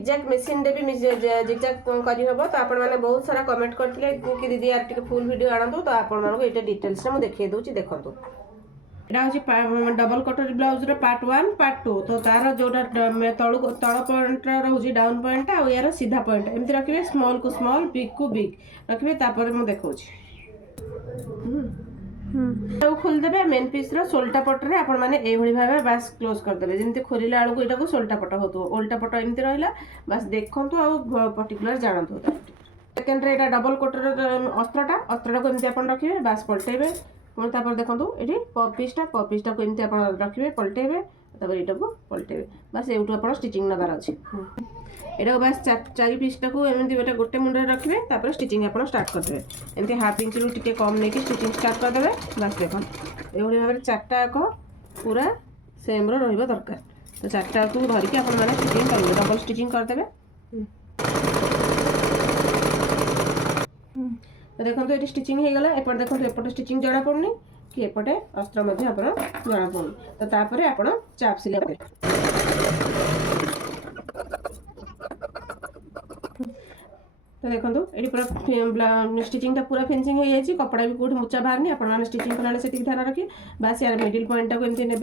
Zigzag machine रे भी zigzag करी हबो। तो आपण माने बहुत सारा कमेंट करथिले कि दीदी यार टिके फुल वीडियो आनंदो। तो आपण मानको एटा डिटेल्स रे मु देखै दोची देखंतु। एटा होची डबल कटोरी ब्लाउज रे पार्ट 1 पार्ट 2। तो तार जोटा तळ पॉइंट रहउची डाउन पॉइंट आ यार सीधा पॉइंट एमति रखिबे। स्मॉल को स्मॉल बिग को बिग रखिबे। तापर मु देखौची खोल देबे। मेन पीस रो सोल्टा पट रे आपण माने ए भली भाबे बस क्लोज कर देबे। जेंति खोलिला आलू को एटा को सोल्टा पट होतो उल्टा पट एमति रहला बस देखंतु आ पर्टिकुलर जानंतु। सेकंड रे एटा डबल कटर अस्त्रटा को एमति आपण रखिबे बस पलटेबे। पुणी तापर देखंतु एठी पपीसटा को एमति आपण रखिबे पलटेबे। तापर एटा को पलटेबे बस एउटु आपण स्टिचिंग नबार अछि। एटा को बस चारि पीसटा को एमति बेटा गोटे मुंडे रखिबे। तापर स्टिचिंग आपण स्टार्ट कर देबे। एमति हाफ इंच रु टिके कम नेकी स्टिचिंग स्टार्ट कर देबे। बस देखो एभली भाबे चारटा को पूरा सेम रो रहइबा दरकार। तो चारटा को धरिके आपण माने स्टिचिंग करबे। डबल स्टिचिंग कर देबे। तो देखो ये स्टिचिंग हो गला। एपटे देखो एपटे स्टिचिंग जଣା पड़नी कि एपटे अस्त्र मध्य आपण जଣା पड़नी। तो तापरे आपण चाप सिलाई करे। तो देखो ये पूरा स्टिचिंग पूरा फिनिशिंग हो जाए। कपड़ा भी कौट मुचा बाहर आपण मैंने स्टिचिंग कला से ध्यान रखिए। बस यार मिडिल पॉइंट को एमती ने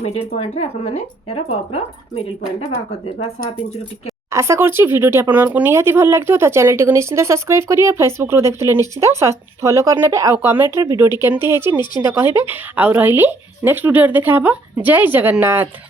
मिडिल पॉइंट रे आपण मैंने यार पपर मिडिल पॉइंट बाहर कर दे। बस हाफ इंच रो टिके आशा करुँची भिडियोटी आपको निहाती भल लगे। तो चैनल टी निश्चिंत सब्सक्राइब करिए। फेसबुक रो देखुले निश्चित फॉलो करने आउ कमेंट रे भिडियोटी केमती है निश्चिंत कहिबे। आउ रहिली नेक्स्ट वीडियो देखा हबो। जय जगन्नाथ।